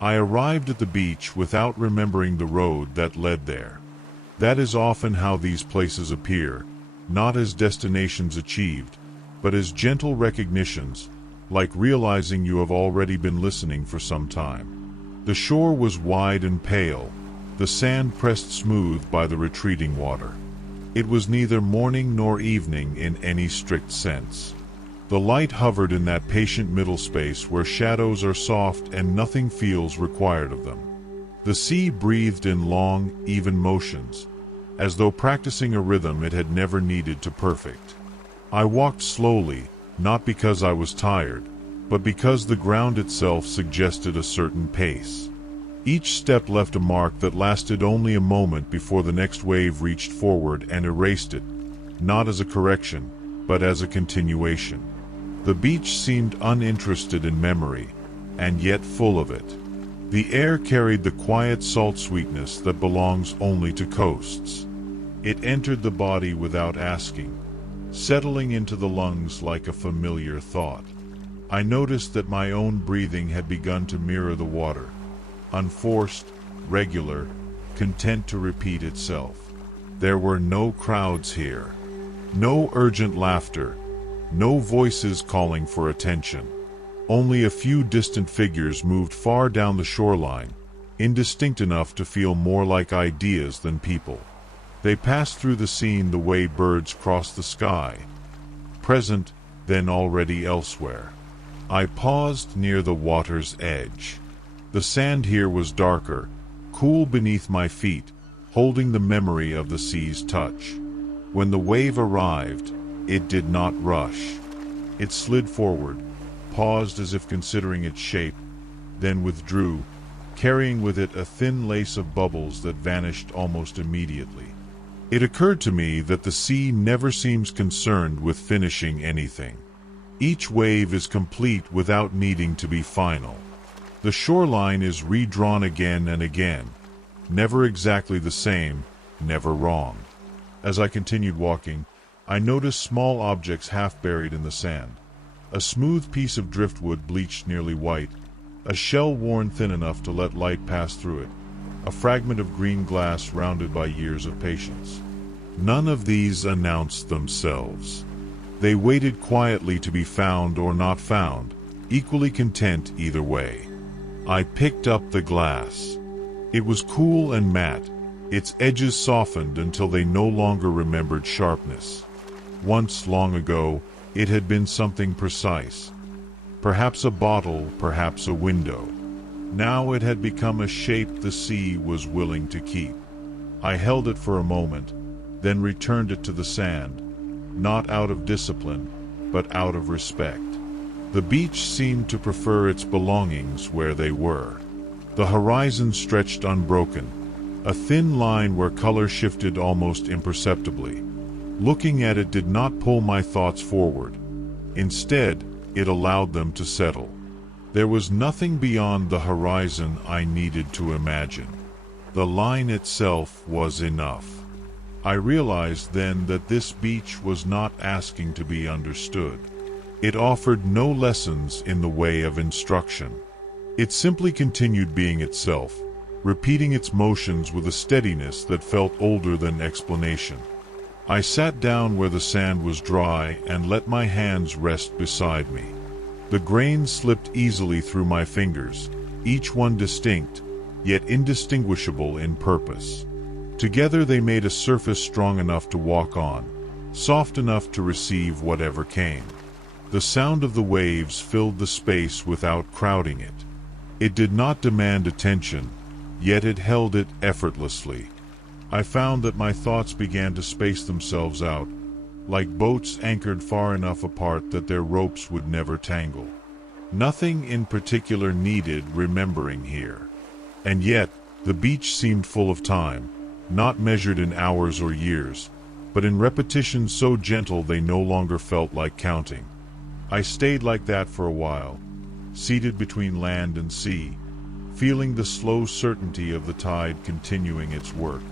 I arrived at the beach without remembering the road that led there. That is often how these places appear, not as destinations achieved, but as gentle recognitions, like realizing you have already been listening for some time. The shore was wide and pale, the sand pressed smooth by the retreating water. It was neither morning nor evening in any strict sense. The light hovered in that patient middle space where shadows are soft and nothing feels required of them. The sea breathed in long, even motions, as though practicing a rhythm it had never needed to perfect. I walked slowly, not because I was tired, but because the ground itself suggested a certain pace. Each step left a mark that lasted only a moment before the next wave reached forward and erased it, not as a correction, but as a continuation. The beach seemed uninterested in memory, and yet full of it. The air carried the quiet salt sweetness that belongs only to coasts. It entered the body without asking, settling into the lungs like a familiar thought. I noticed that my own breathing had begun to mirror the water, unforced, regular, content to repeat itself. There were no crowds here, no urgent laughter, no voices calling for attention. Only a few distant figures moved far down the shoreline, indistinct enough to feel more like ideas than people. They passed through the scene the way birds cross the sky, present, then already elsewhere. I paused near the water's edge. The sand here was darker, cool beneath my feet, holding the memory of the sea's touch. When the wave arrived, it did not rush. It slid forward, paused as if considering its shape, then withdrew, carrying with it a thin lace of bubbles that vanished almost immediately. It occurred to me that the sea never seems concerned with finishing anything. Each wave is complete without needing to be final. The shoreline is redrawn again and again, never exactly the same, never wrong. As I continued walking, I noticed small objects half buried in the sand. A smooth piece of driftwood bleached nearly white, a shell worn thin enough to let light pass through it, a fragment of green glass rounded by years of patience. None of these announced themselves. They waited quietly to be found or not found, equally content either way. I picked up the glass. It was cool and matte, its edges softened until they no longer remembered sharpness. Once, long ago, it had been something precise. Perhaps a bottle, perhaps a window. Now it had become a shape the sea was willing to keep. I held it for a moment, then returned it to the sand, not out of discipline, but out of respect. The beach seemed to prefer its belongings where they were. The horizon stretched unbroken, a thin line where color shifted almost imperceptibly. Looking at it did not pull my thoughts forward. Instead, it allowed them to settle. There was nothing beyond the horizon I needed to imagine. The line itself was enough. I realized then that this beach was not asking to be understood. It offered no lessons in the way of instruction. It simply continued being itself, repeating its motions with a steadiness that felt older than explanation. I sat down where the sand was dry and let my hands rest beside me. The grains slipped easily through my fingers, each one distinct, yet indistinguishable in purpose. Together they made a surface strong enough to walk on, soft enough to receive whatever came. The sound of the waves filled the space without crowding it. It did not demand attention, yet it held it effortlessly. I found that my thoughts began to space themselves out, like boats anchored far enough apart that their ropes would never tangle. Nothing in particular needed remembering here. And yet, the beach seemed full of time, not measured in hours or years, but in repetitions so gentle they no longer felt like counting. I stayed like that for a while, seated between land and sea, feeling the slow certainty of the tide continuing its work.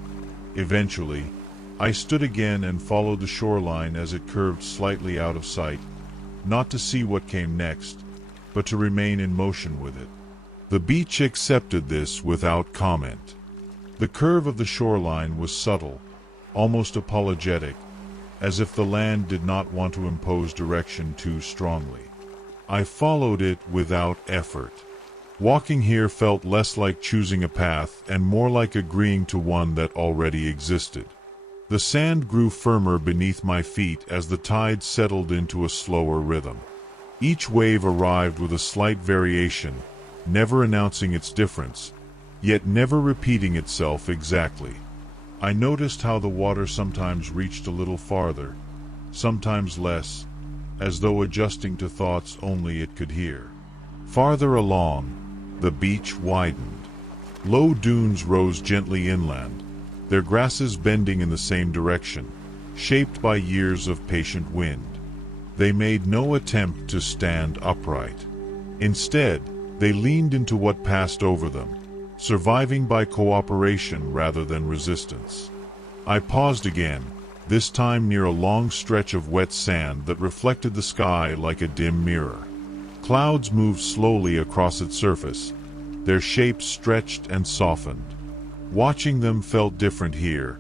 Eventually, I stood again and followed the shoreline as it curved slightly out of sight, not to see what came next, but to remain in motion with it. The beach accepted this without comment. The curve of the shoreline was subtle, almost apologetic, as if the land did not want to impose direction too strongly. I followed it without effort. Walking here felt less like choosing a path and more like agreeing to one that already existed. The sand grew firmer beneath my feet as the tide settled into a slower rhythm. Each wave arrived with a slight variation, never announcing its difference, yet never repeating itself exactly. I noticed how the water sometimes reached a little farther, sometimes less, as though adjusting to thoughts only it could hear. Farther along, the beach widened. Low dunes rose gently inland, their grasses bending in the same direction, shaped by years of patient wind. They made no attempt to stand upright. Instead, they leaned into what passed over them, surviving by cooperation rather than resistance. I paused again, this time near a long stretch of wet sand that reflected the sky like a dim mirror. Clouds moved slowly across its surface, their shapes stretched and softened. Watching them felt different here,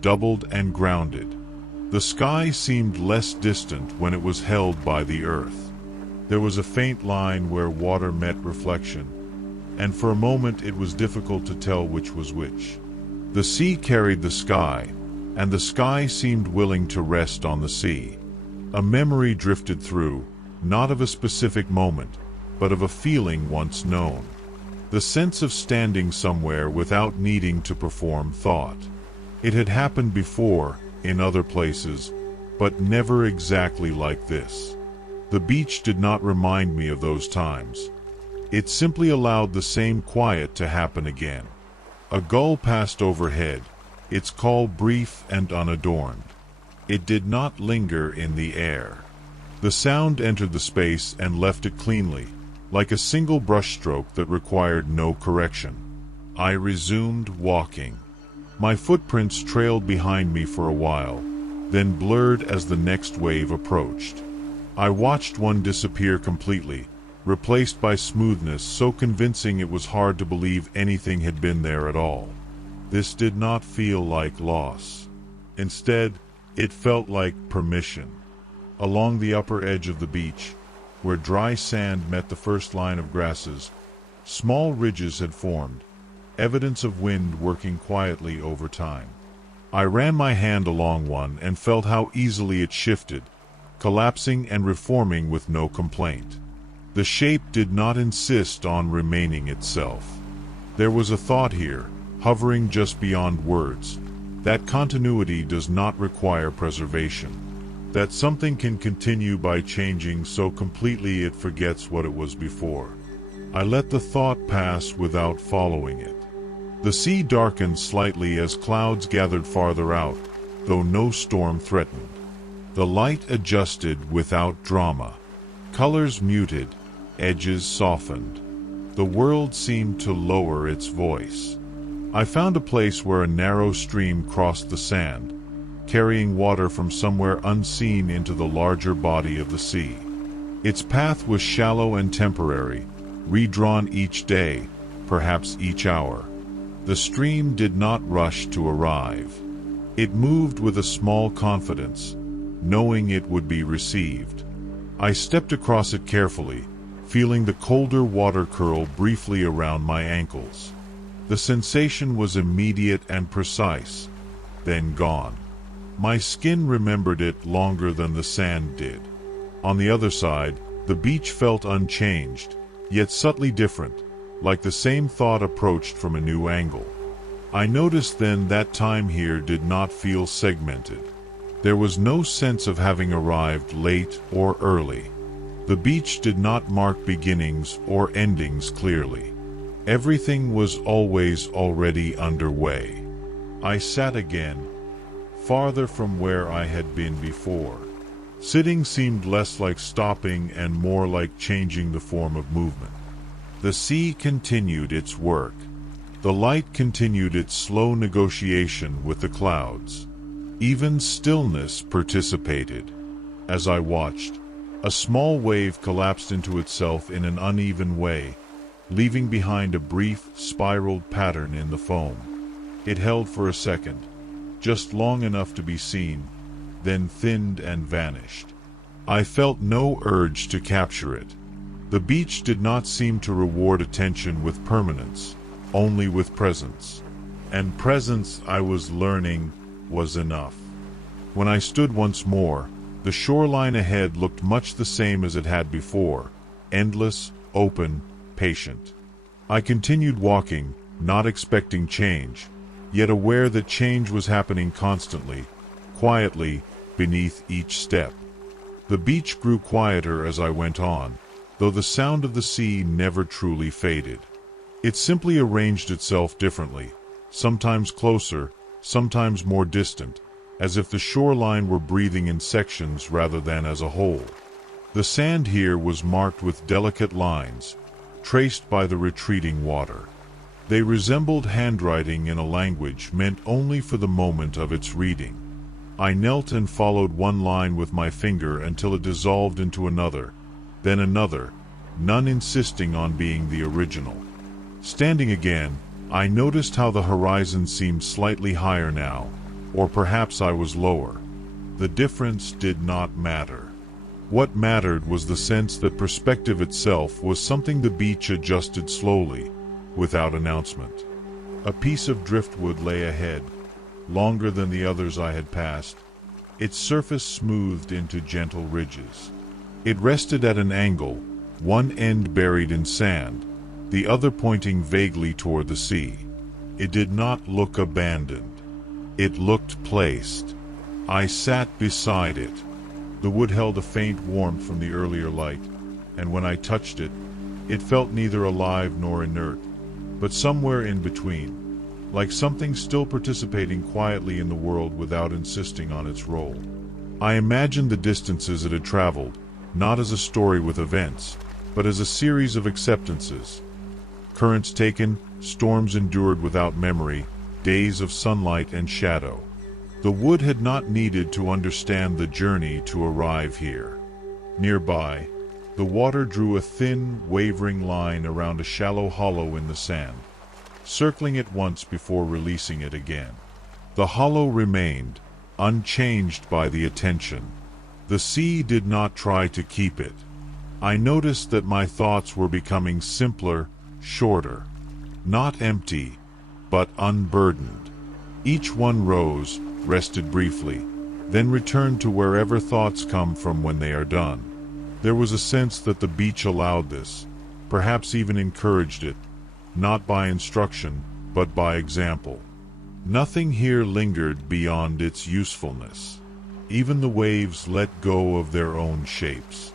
doubled and grounded. The sky seemed less distant when it was held by the earth. There was a faint line where water met reflection, and for a moment it was difficult to tell which was which. The sea carried the sky, and the sky seemed willing to rest on the sea. A memory drifted through, not of a specific moment, but of a feeling once known. The sense of standing somewhere without needing to perform thought. It had happened before, in other places, but never exactly like this. The beach did not remind me of those times. It simply allowed the same quiet to happen again. A gull passed overhead, its call brief and unadorned. It did not linger in the air. The sound entered the space and left it cleanly, like a single brushstroke that required no correction. I resumed walking. My footprints trailed behind me for a while, then blurred as the next wave approached. I watched one disappear completely, replaced by smoothness so convincing it was hard to believe anything had been there at all. This did not feel like loss. Instead, it felt like permission. Along the upper edge of the beach, where dry sand met the first line of grasses, small ridges had formed, evidence of wind working quietly over time. I ran my hand along one and felt how easily it shifted, collapsing and reforming with no complaint. The shape did not insist on remaining itself. There was a thought here, hovering just beyond words, that continuity does not require preservation, that something can continue by changing so completely it forgets what it was before. I let the thought pass without following it. The sea darkened slightly as clouds gathered farther out, though no storm threatened. The light adjusted without drama. Colors muted, edges softened. The world seemed to lower its voice. I found a place where a narrow stream crossed the sand, carrying water from somewhere unseen into the larger body of the sea. Its path was shallow and temporary, redrawn each day, perhaps each hour. The stream did not rush to arrive. It moved with a small confidence, knowing it would be received. I stepped across it carefully, feeling the colder water curl briefly around my ankles. The sensation was immediate and precise, then gone. My skin remembered it longer than the sand did. On the other side, the beach felt unchanged, yet subtly different, like the same thought approached from a new angle. I noticed then that time here did not feel segmented. There was no sense of having arrived late or early. The beach did not mark beginnings or endings clearly. Everything was always already underway. I sat again, farther from where I had been before. Sitting seemed less like stopping and more like changing the form of movement. The sea continued its work. The light continued its slow negotiation with the clouds. Even stillness participated. As I watched, a small wave collapsed into itself in an uneven way, leaving behind a brief, spiraled pattern in the foam. It held for a second, just long enough to be seen, then thinned and vanished. I felt no urge to capture it. The beach did not seem to reward attention with permanence, only with presence. And presence, I was learning, was enough. When I stood once more, the shoreline ahead looked much the same as it had before, endless, open, patient. I continued walking, not expecting change, yet aware that change was happening constantly, quietly, beneath each step. The beach grew quieter as I went on, though the sound of the sea never truly faded. It simply arranged itself differently, sometimes closer, sometimes more distant, as if the shoreline were breathing in sections rather than as a whole. The sand here was marked with delicate lines, traced by the retreating water. They resembled handwriting in a language meant only for the moment of its reading. I knelt and followed one line with my finger until it dissolved into another, then another, none insisting on being the original. Standing again, I noticed how the horizon seemed slightly higher now, or perhaps I was lower. The difference did not matter. What mattered was the sense that perspective itself was something the beach adjusted slowly, without announcement. A piece of driftwood lay ahead, longer than the others I had passed, its surface smoothed into gentle ridges. It rested at an angle, one end buried in sand, the other pointing vaguely toward the sea. It did not look abandoned. It looked placed. I sat beside it. The wood held a faint warmth from the earlier light, and when I touched it, it felt neither alive nor inert, but somewhere in between, like something still participating quietly in the world without insisting on its role. I imagined the distances it had traveled, not as a story with events, but as a series of acceptances. Currents taken, storms endured without memory, days of sunlight and shadow. The wood had not needed to understand the journey to arrive here. Nearby, the water drew a thin, wavering line around a shallow hollow in the sand, circling it once before releasing it again. The hollow remained, unchanged by the attention. The sea did not try to keep it. I noticed that my thoughts were becoming simpler, shorter. Not empty, but unburdened. Each one rose, rested briefly, then returned to wherever thoughts come from when they are done. There was a sense that the beach allowed this, perhaps even encouraged it, not by instruction, but by example. Nothing here lingered beyond its usefulness. Even the waves let go of their own shapes.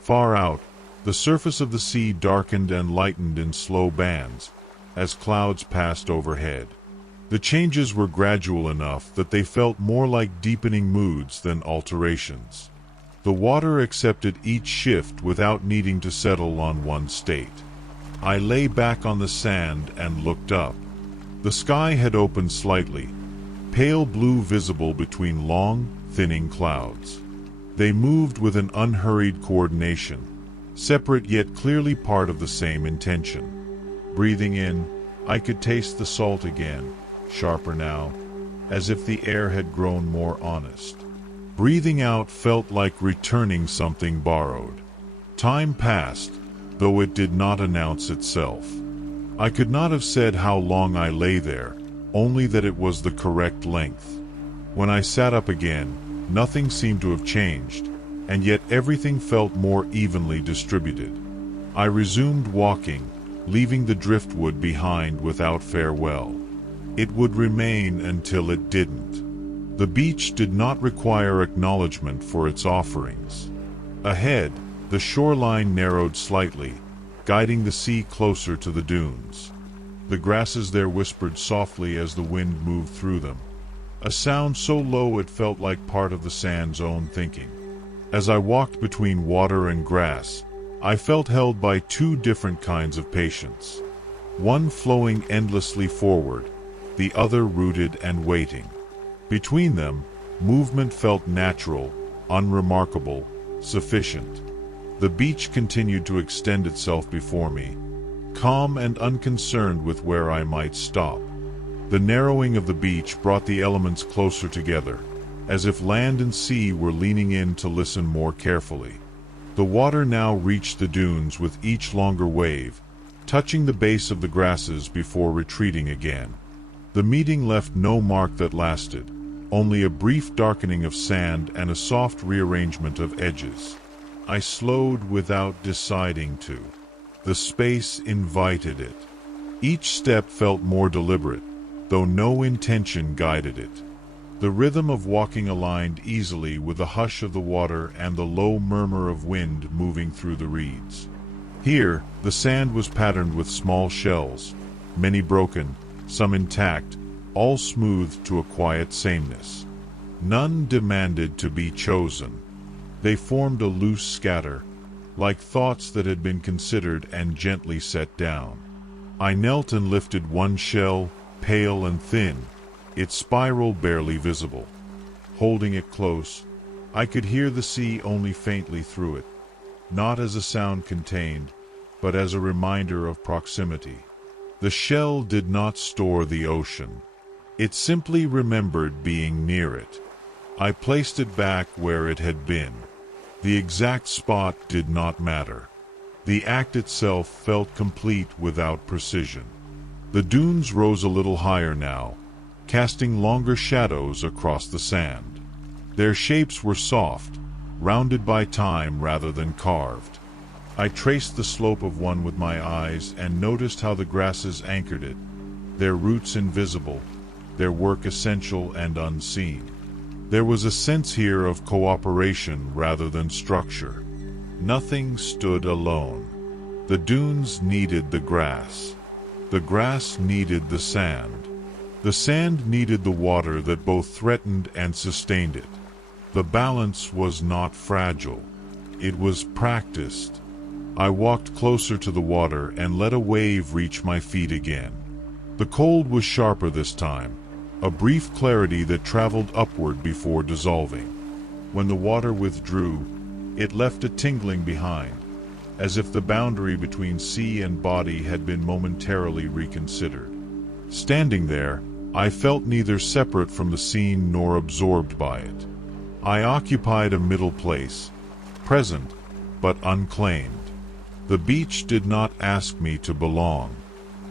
Far out, the surface of the sea darkened and lightened in slow bands, as clouds passed overhead. The changes were gradual enough that they felt more like deepening moods than alterations. The water accepted each shift without needing to settle on one state. I lay back on the sand and looked up. The sky had opened slightly, pale blue visible between long, thinning clouds. They moved with an unhurried coordination, separate yet clearly part of the same intention. Breathing in, I could taste the salt again, sharper now, as if the air had grown more honest. Breathing out felt like returning something borrowed. Time passed, though it did not announce itself. I could not have said how long I lay there, only that it was the correct length. When I sat up again, nothing seemed to have changed, and yet everything felt more evenly distributed. I resumed walking, leaving the driftwood behind without farewell. It would remain until it didn't. The beach did not require acknowledgement for its offerings. Ahead, the shoreline narrowed slightly, guiding the sea closer to the dunes. The grasses there whispered softly as the wind moved through them, a sound so low it felt like part of the sand's own thinking. As I walked between water and grass, I felt held by two different kinds of patience. One flowing endlessly forward, the other rooted and waiting. Between them, movement felt natural, unremarkable, sufficient. The beach continued to extend itself before me, calm and unconcerned with where I might stop. The narrowing of the beach brought the elements closer together, as if land and sea were leaning in to listen more carefully. The water now reached the dunes with each longer wave, touching the base of the grasses before retreating again. The meeting left no mark that lasted, only a brief darkening of sand and a soft rearrangement of edges. I slowed without deciding to. The space invited it. Each step felt more deliberate, though no intention guided it. The rhythm of walking aligned easily with the hush of the water and the low murmur of wind moving through the reeds. Here, the sand was patterned with small shells, many broken, some intact, all smoothed to a quiet sameness. None demanded to be chosen. They formed a loose scatter, like thoughts that had been considered and gently set down. I knelt and lifted one shell, pale and thin, its spiral barely visible. Holding it close, I could hear the sea only faintly through it, not as a sound contained, but as a reminder of proximity. The shell did not store the ocean. It simply remembered being near it. I placed it back where it had been. The exact spot did not matter. The act itself felt complete without precision. The dunes rose a little higher now, casting longer shadows across the sand. Their shapes were soft, rounded by time rather than carved. I traced the slope of one with my eyes and noticed how the grasses anchored it, their roots invisible, their work essential and unseen. There was a sense here of cooperation rather than structure. Nothing stood alone. The dunes needed the grass. The grass needed the sand. The sand needed the water that both threatened and sustained it. The balance was not fragile. It was practiced. I walked closer to the water and let a wave reach my feet again. The cold was sharper this time, a brief clarity that traveled upward before dissolving. When the water withdrew, it left a tingling behind, as if the boundary between sea and body had been momentarily reconsidered. Standing there, I felt neither separate from the scene nor absorbed by it. I occupied a middle place, present but unclaimed. The beach did not ask me to belong.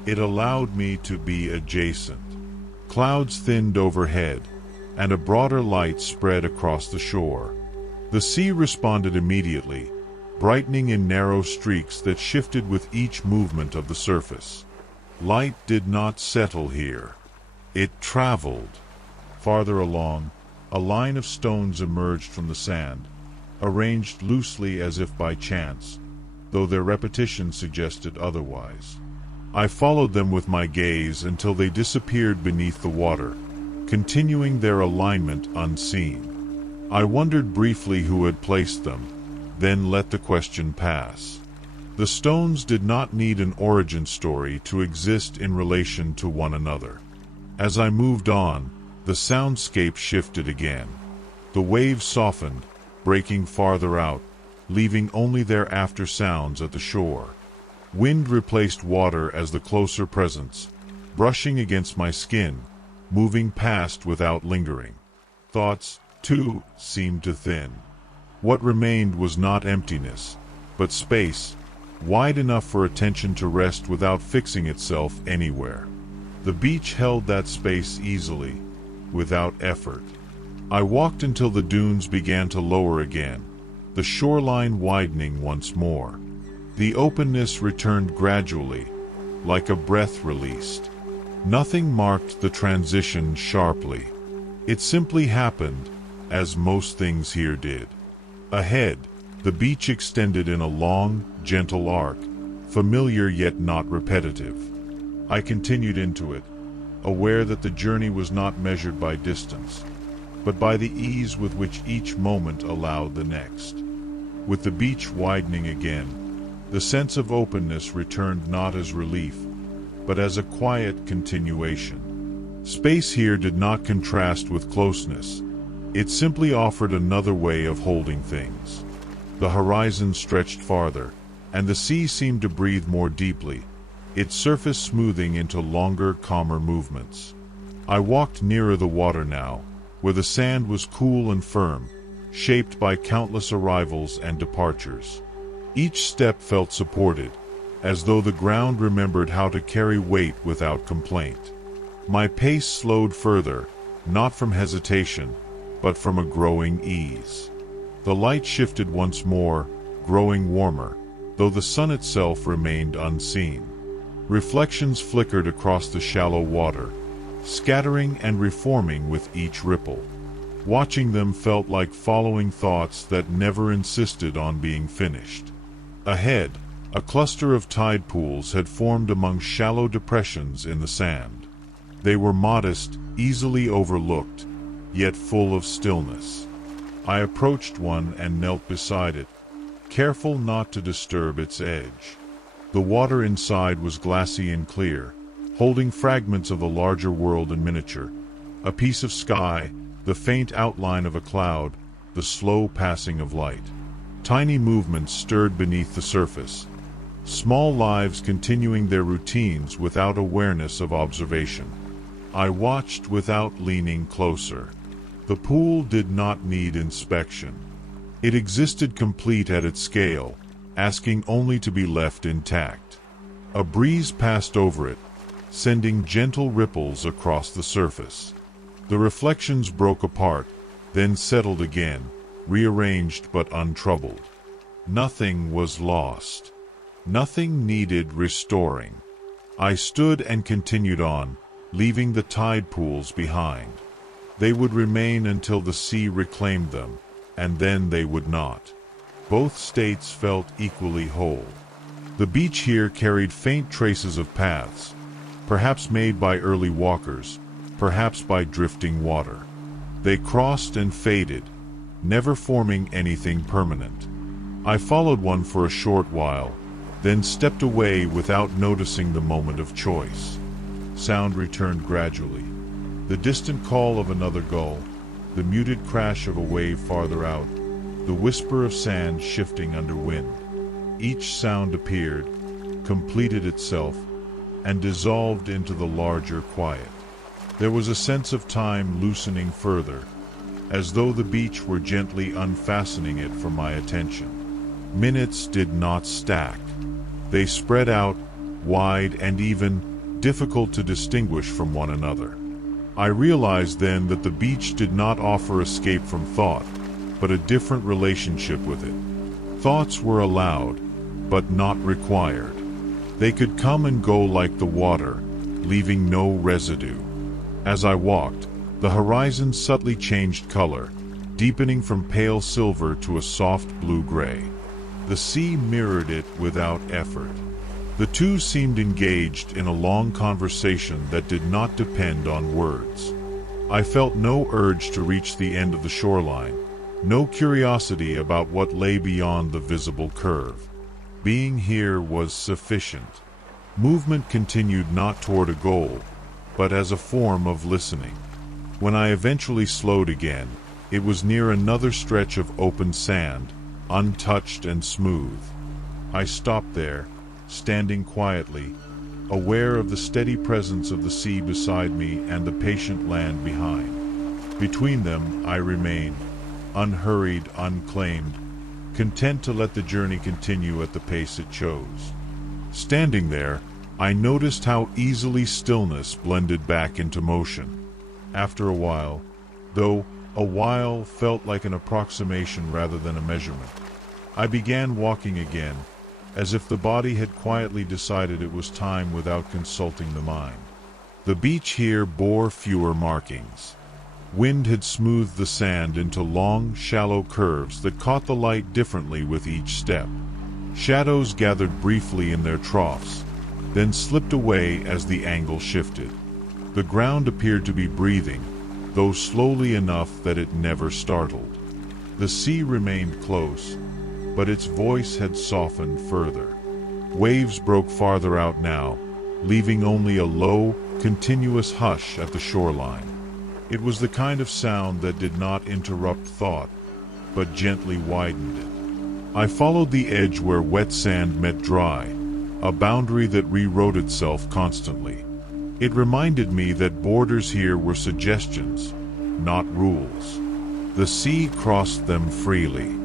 It allowed me to be adjacent. Clouds thinned overhead, and a broader light spread across the shore. The sea responded immediately, brightening in narrow streaks that shifted with each movement of the surface. Light did not settle here. It traveled. Farther along, a line of stones emerged from the sand, arranged loosely as if by chance, though their repetition suggested otherwise. I followed them with my gaze until they disappeared beneath the water, continuing their alignment unseen. I wondered briefly who had placed them, then let the question pass. The stones did not need an origin story to exist in relation to one another. As I moved on, the soundscape shifted again. The waves softened, breaking farther out, leaving only their after sounds at the shore. Wind replaced water as the closer presence, brushing against my skin, moving past without lingering. Thoughts, too, seemed to thin. What remained was not emptiness, but space, wide enough for attention to rest without fixing itself anywhere. The beach held that space easily, without effort. I walked until the dunes began to lower again, the shoreline widening once more. The openness returned gradually, like a breath released. Nothing marked the transition sharply. It simply happened, as most things here did. Ahead, the beach extended in a long, gentle arc, familiar yet not repetitive. I continued into it, aware that the journey was not measured by distance, but by the ease with which each moment allowed the next. With the beach widening again, the sense of openness returned not as relief, but as a quiet continuation. Space here did not contrast with closeness. It simply offered another way of holding things. The horizon stretched farther, and the sea seemed to breathe more deeply, its surface smoothing into longer, calmer movements. I walked nearer the water now, where the sand was cool and firm, shaped by countless arrivals and departures. Each step felt supported, as though the ground remembered how to carry weight without complaint. My pace slowed further, not from hesitation, but from a growing ease. The light shifted once more, growing warmer, though the sun itself remained unseen. Reflections flickered across the shallow water, scattering and reforming with each ripple. Watching them felt like following thoughts that never insisted on being finished. Ahead, a cluster of tide pools had formed among shallow depressions in the sand. They were modest, easily overlooked, yet full of stillness. I approached one and knelt beside it, careful not to disturb its edge. The water inside was glassy and clear, holding fragments of the larger world in miniature, a piece of sky, the faint outline of a cloud, the slow passing of light. Tiny movements stirred beneath the surface, small lives continuing their routines without awareness of observation. I watched without leaning closer. The pool did not need inspection. It existed complete at its scale, asking only to be left intact. A breeze passed over it, sending gentle ripples across the surface. The reflections broke apart, then settled again, rearranged but untroubled. Nothing was lost. Nothing needed restoring. I stood and continued on, leaving the tide pools behind. They would remain until the sea reclaimed them, and then they would not. Both states felt equally whole. The beach here carried faint traces of paths, perhaps made by early walkers, perhaps by drifting water. They crossed and faded, never forming anything permanent. I followed one for a short while, then stepped away without noticing the moment of choice. Sound returned gradually. The distant call of another gull, the muted crash of a wave farther out, the whisper of sand shifting under wind. Each sound appeared, completed itself, and dissolved into the larger quiet. There was a sense of time loosening further, as though the beach were gently unfastening it from my attention. Minutes did not stack. They spread out, wide and even, difficult to distinguish from one another. I realized then that the beach did not offer escape from thought, but a different relationship with it. Thoughts were allowed, but not required. They could come and go like the water, leaving no residue. As I walked, the horizon subtly changed color, deepening from pale silver to a soft blue-gray. The sea mirrored it without effort. The two seemed engaged in a long conversation that did not depend on words. I felt no urge to reach the end of the shoreline, no curiosity about what lay beyond the visible curve. Being here was sufficient. Movement continued not toward a goal, but as a form of listening. When I eventually slowed again, it was near another stretch of open sand, untouched and smooth. I stopped there, standing quietly, aware of the steady presence of the sea beside me and the patient land behind. Between them I remained, unhurried, unclaimed, content to let the journey continue at the pace it chose. Standing there, I noticed how easily stillness blended back into motion. After a while, though a while felt like an approximation rather than a measurement, I began walking again, as if the body had quietly decided it was time without consulting the mind. The beach here bore fewer markings. Wind had smoothed the sand into long, shallow curves that caught the light differently with each step. Shadows gathered briefly in their troughs, then slipped away as the angle shifted. The ground appeared to be breathing, though slowly enough that it never startled. The sea remained close, but its voice had softened further. Waves broke farther out now, leaving only a low, continuous hush at the shoreline. It was the kind of sound that did not interrupt thought, but gently widened it. I followed the edge where wet sand met dry, a boundary that rewrote itself constantly. It reminded me that borders here were suggestions, not rules. The sea crossed them freely.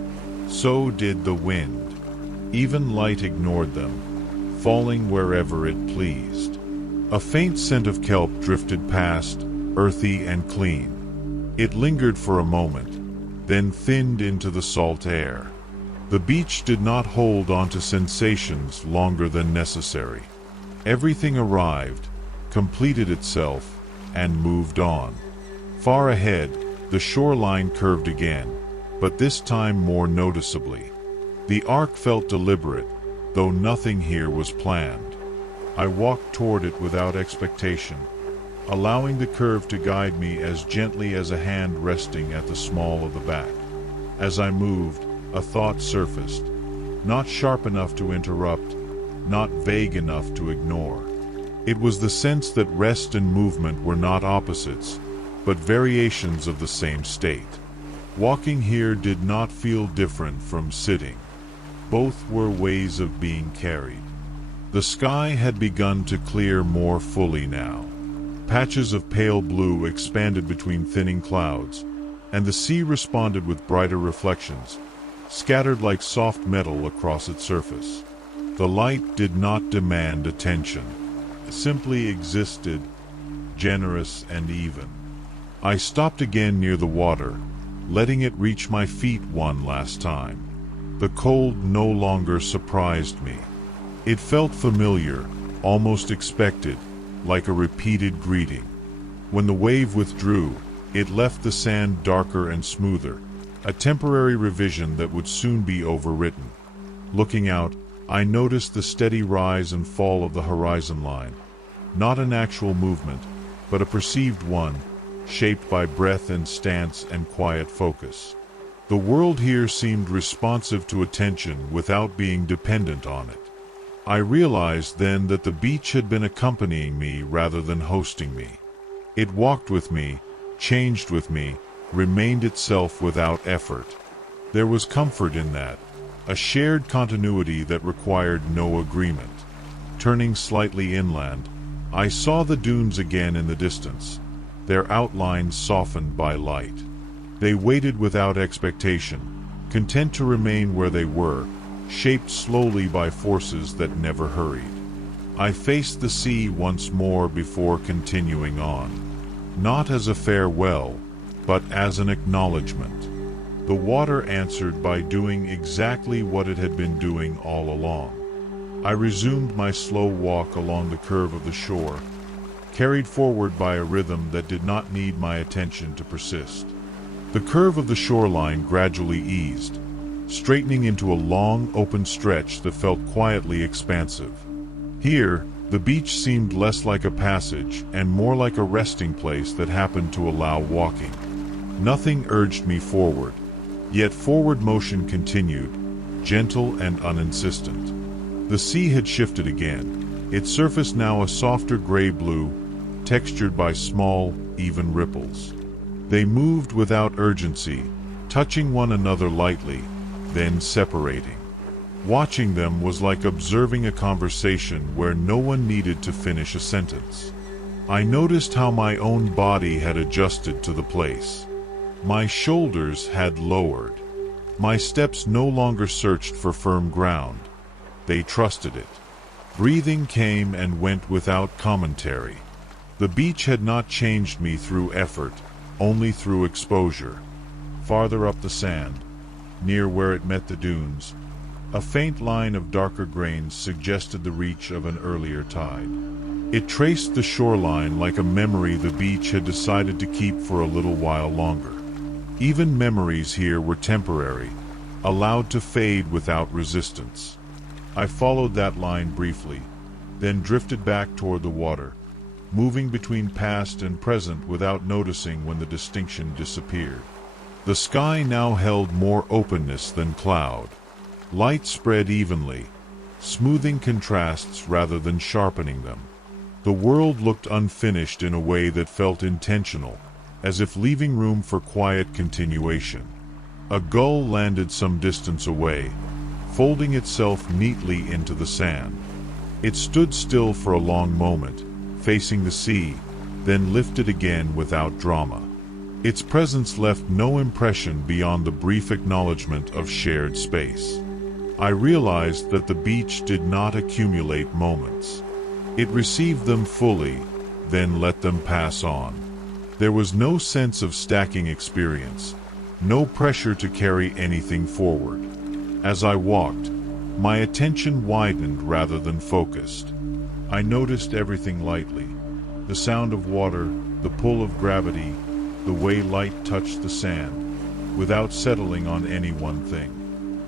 So did the wind. Even light ignored them, falling wherever it pleased. A faint scent of kelp drifted past, earthy and clean. It lingered for a moment, then thinned into the salt air. The beach did not hold on to sensations longer than necessary. Everything arrived, completed itself, and moved on. Far ahead, the shoreline curved again, but this time more noticeably. The arc felt deliberate, though nothing here was planned. I walked toward it without expectation, allowing the curve to guide me as gently as a hand resting at the small of the back. As I moved, a thought surfaced, not sharp enough to interrupt, not vague enough to ignore. It was the sense that rest and movement were not opposites, but variations of the same state. Walking here did not feel different from sitting. Both were ways of being carried. The sky had begun to clear more fully now. Patches of pale blue expanded between thinning clouds, and the sea responded with brighter reflections, scattered like soft metal across its surface. The light did not demand attention. It simply existed, generous and even. I stopped again near the water, letting it reach my feet one last time. The cold no longer surprised me. It felt familiar, almost expected, like a repeated greeting. When the wave withdrew, it left the sand darker and smoother, a temporary revision that would soon be overwritten. Looking out, I noticed the steady rise and fall of the horizon line. Not an actual movement, but a perceived one, shaped by breath and stance and quiet focus. The world here seemed responsive to attention without being dependent on it. I realized then that the beach had been accompanying me rather than hosting me. It walked with me, changed with me, remained itself without effort. There was comfort in that, a shared continuity that required no agreement. Turning slightly inland, I saw the dunes again in the distance, their outlines softened by light. They waited without expectation, content to remain where they were, shaped slowly by forces that never hurried. I faced the sea once more before continuing on, not as a farewell, but as an acknowledgement. The water answered by doing exactly what it had been doing all along. I resumed my slow walk along the curve of the shore, carried forward by a rhythm that did not need my attention to persist. The curve of the shoreline gradually eased, straightening into a long, open stretch that felt quietly expansive. Here, the beach seemed less like a passage and more like a resting place that happened to allow walking. Nothing urged me forward, yet forward motion continued, gentle and uninsistent. The sea had shifted again, its surface now a softer gray-blue, textured by small, even ripples. They moved without urgency, touching one another lightly, then separating. Watching them was like observing a conversation where no one needed to finish a sentence. I noticed how my own body had adjusted to the place. My shoulders had lowered. My steps no longer searched for firm ground. They trusted it. Breathing came and went without commentary. The beach had not changed me through effort, only through exposure. Farther up the sand, near where it met the dunes, a faint line of darker grains suggested the reach of an earlier tide. It traced the shoreline like a memory the beach had decided to keep for a little while longer. Even memories here were temporary, allowed to fade without resistance. I followed that line briefly, then drifted back toward the water, moving between past and present without noticing when the distinction disappeared. The sky now held more openness than cloud. Light spread evenly, smoothing contrasts rather than sharpening them. The world looked unfinished in a way that felt intentional, as if leaving room for quiet continuation. A gull landed some distance away, folding itself neatly into the sand. It stood still for a long moment, facing the sea, then lifted again without drama. Its presence left no impression beyond the brief acknowledgement of shared space. I realized that the beach did not accumulate moments. It received them fully, then let them pass on. There was no sense of stacking experience, no pressure to carry anything forward. As I walked, my attention widened rather than focused. I noticed everything lightly: the sound of water, the pull of gravity, the way light touched the sand, without settling on any one thing.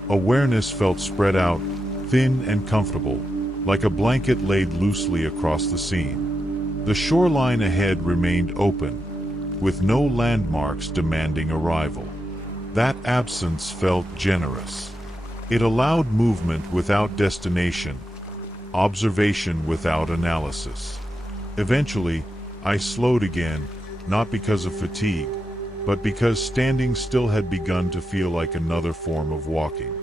Awareness felt spread out, thin and comfortable, like a blanket laid loosely across the scene. The shoreline ahead remained open, with no landmarks demanding arrival. That absence felt generous. It allowed movement without destination, observation without analysis. Eventually, I slowed again, not because of fatigue, but because standing still had begun to feel like another form of walking.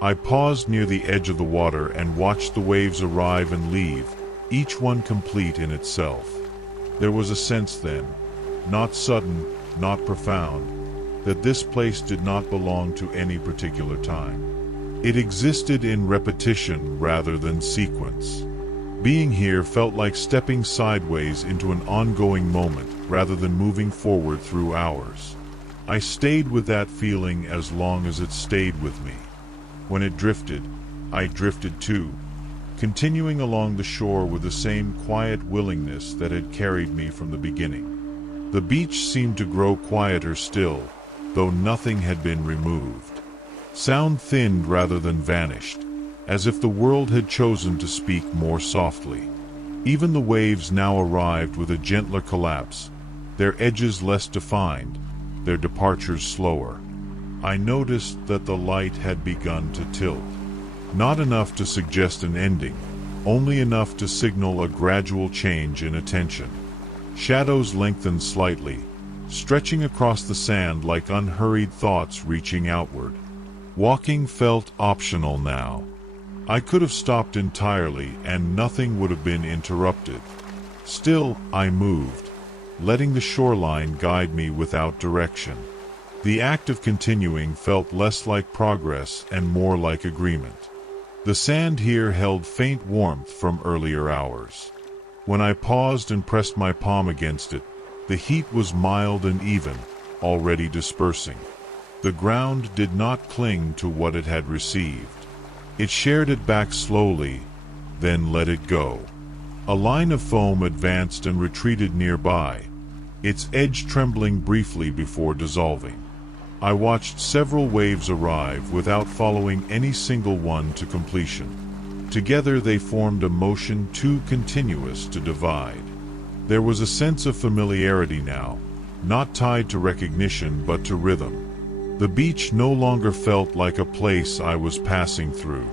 I paused near the edge of the water and watched the waves arrive and leave, each one complete in itself. There was a sense then, not sudden, not profound, that this place did not belong to any particular time. It existed in repetition rather than sequence. Being here felt like stepping sideways into an ongoing moment rather than moving forward through hours. I stayed with that feeling as long as it stayed with me. When it drifted, I drifted too, continuing along the shore with the same quiet willingness that had carried me from the beginning. The beach seemed to grow quieter still, though nothing had been removed. Sound thinned rather than vanished, as if the world had chosen to speak more softly. Even the waves now arrived with a gentler collapse, their edges less defined, their departures slower. I noticed that the light had begun to tilt. Not enough to suggest an ending, only enough to signal a gradual change in attention. Shadows lengthened slightly, stretching across the sand like unhurried thoughts reaching outward. Walking felt optional now. I could have stopped entirely and nothing would have been interrupted. Still, I moved, letting the shoreline guide me without direction. The act of continuing felt less like progress and more like agreement. The sand here held faint warmth from earlier hours. When I paused and pressed my palm against it, the heat was mild and even, already dispersing. The ground did not cling to what it had received. It shared it back slowly, then let it go. A line of foam advanced and retreated nearby, its edge trembling briefly before dissolving. I watched several waves arrive without following any single one to completion. Together they formed a motion too continuous to divide. There was a sense of familiarity now, not tied to recognition but to rhythm. The beach no longer felt like a place I was passing through.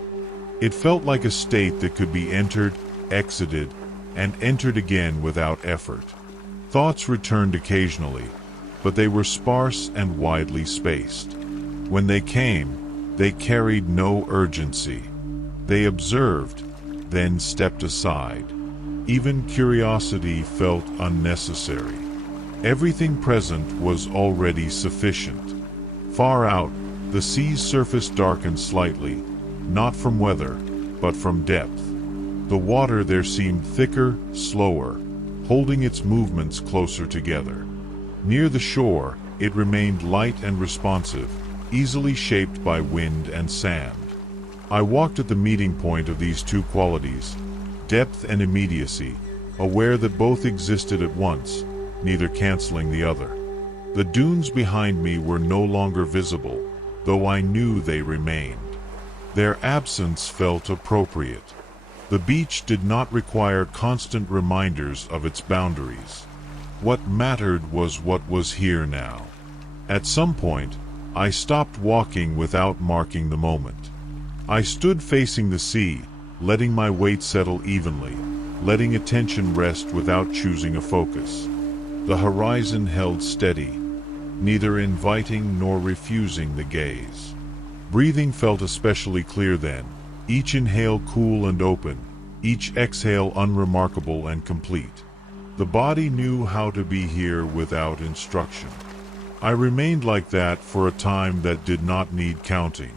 It felt like a state that could be entered, exited, and entered again without effort. Thoughts returned occasionally, but they were sparse and widely spaced. When they came, they carried no urgency. They observed, then stepped aside. Even curiosity felt unnecessary. Everything present was already sufficient. Far out, the sea's surface darkened slightly, not from weather, but from depth. The water there seemed thicker, slower, holding its movements closer together. Near the shore, it remained light and responsive, easily shaped by wind and sand. I walked at the meeting point of these two qualities, depth and immediacy, aware that both existed at once, neither canceling the other. The dunes behind me were no longer visible, though I knew they remained. Their absence felt appropriate. The beach did not require constant reminders of its boundaries. What mattered was what was here now. At some point, I stopped walking without marking the moment. I stood facing the sea, letting my weight settle evenly, letting attention rest without choosing a focus. The horizon held steady, neither inviting nor refusing the gaze. Breathing felt especially clear then, each inhale cool and open, each exhale unremarkable and complete. The body knew how to be here without instruction. I remained like that for a time that did not need counting.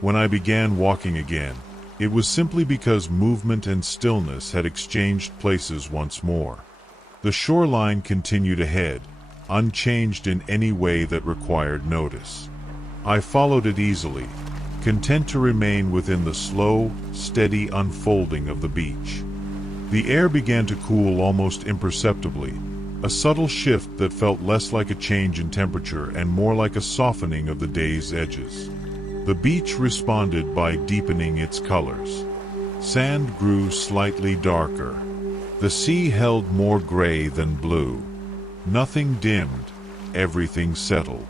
When I began walking again, it was simply because movement and stillness had exchanged places once more. The shoreline continued ahead, unchanged in any way that required notice. I followed it easily, content to remain within the slow, steady unfolding of the beach. The air began to cool almost imperceptibly, a subtle shift that felt less like a change in temperature and more like a softening of the day's edges. The beach responded by deepening its colors. Sand grew slightly darker. The sea held more gray than blue. Nothing dimmed, everything settled.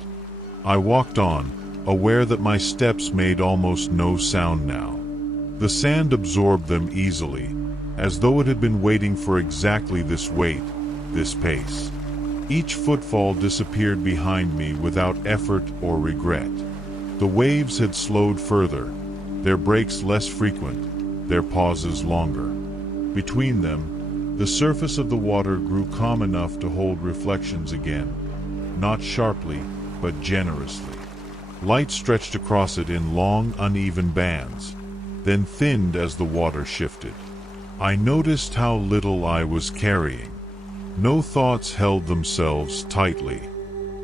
I walked on, aware that my steps made almost no sound now. The sand absorbed them easily, as though it had been waiting for exactly this weight, this pace. Each footfall disappeared behind me without effort or regret. The waves had slowed further, their breaks less frequent, their pauses longer. Between them, the surface of the water grew calm enough to hold reflections again, not sharply, but generously. Light stretched across it in long, uneven bands, then thinned as the water shifted. I noticed how little I was carrying. No thoughts held themselves tightly.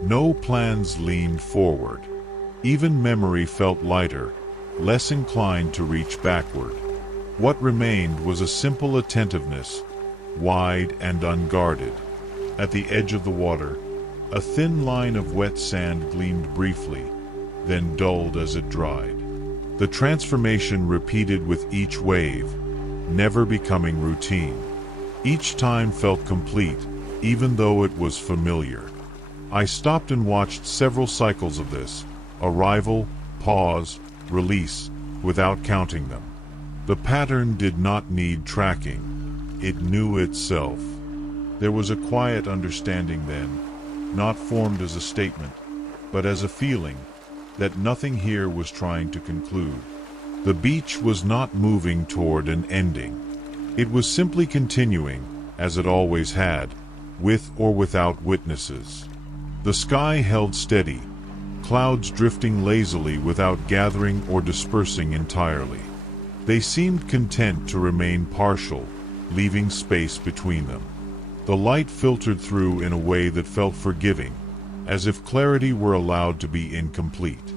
No plans leaned forward. Even memory felt lighter, less inclined to reach backward. What remained was a simple attentiveness, wide and unguarded. At the edge of the water, a thin line of wet sand gleamed briefly, then dulled as it dried. The transformation repeated with each wave, never becoming routine. Each time felt complete, even though it was familiar. I stopped and watched several cycles of this, arrival, pause, release, without counting them. The pattern did not need tracking. It knew itself. There was a quiet understanding then, not formed as a statement, but as a feeling, that nothing here was trying to conclude. The beach was not moving toward an ending. It was simply continuing, as it always had, with or without witnesses. The sky held steady, clouds drifting lazily without gathering or dispersing entirely. They seemed content to remain partial, leaving space between them. The light filtered through in a way that felt forgiving, as if clarity were allowed to be incomplete.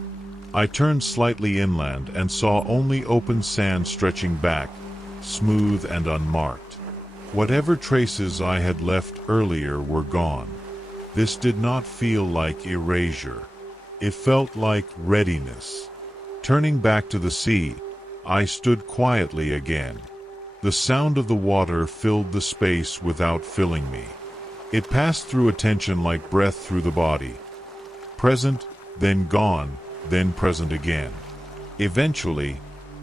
I turned slightly inland and saw only open sand stretching back, smooth and unmarked. Whatever traces I had left earlier were gone. This did not feel like erasure. It felt like readiness. Turning back to the sea, I stood quietly again. The sound of the water filled the space without filling me. It passed through attention like breath through the body. Present, then gone, then present again. Eventually,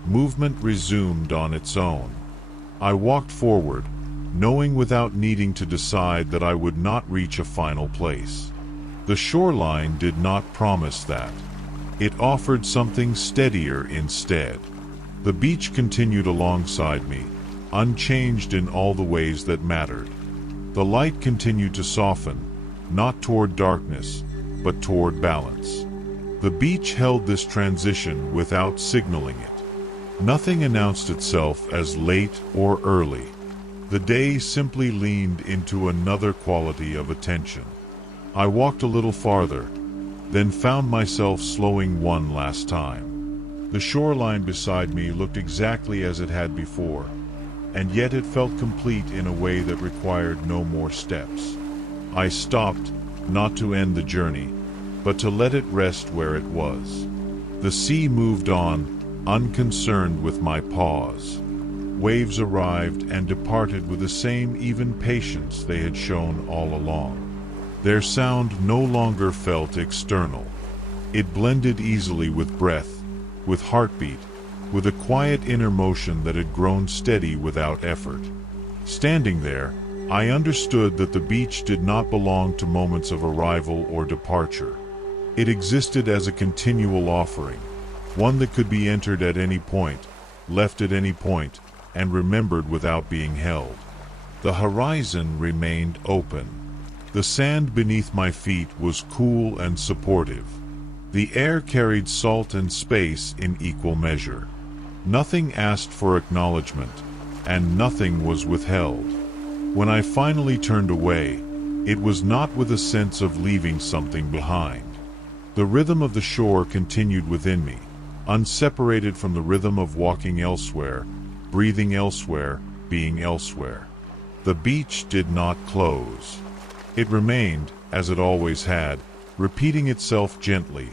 movement resumed on its own. I walked forward, knowing without needing to decide that I would not reach a final place. The shoreline did not promise that. It offered something steadier instead. The beach continued alongside me, unchanged in all the ways that mattered. The light continued to soften, not toward darkness, but toward balance. The beach held this transition without signaling it. Nothing announced itself as late or early. The day simply leaned into another quality of attention. I walked a little farther, then found myself slowing one last time. The shoreline beside me looked exactly as it had before, and yet it felt complete in a way that required no more steps. I stopped, not to end the journey, but to let it rest where it was. The sea moved on, unconcerned with my pause. Waves arrived and departed with the same even patience they had shown all along. Their sound no longer felt external. It blended easily with breath, with heartbeat, with a quiet inner motion that had grown steady without effort. Standing there, I understood that the beach did not belong to moments of arrival or departure. It existed as a continual offering, one that could be entered at any point, left at any point, and remembered without being held. The horizon remained open. The sand beneath my feet was cool and supportive. The air carried salt and space in equal measure. Nothing asked for acknowledgement, and nothing was withheld. When I finally turned away, it was not with a sense of leaving something behind. The rhythm of the shore continued within me, unseparated from the rhythm of walking elsewhere, breathing elsewhere, being elsewhere. The beach did not close. It remained, as it always had, repeating itself gently,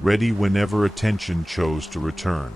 ready whenever attention chose to return.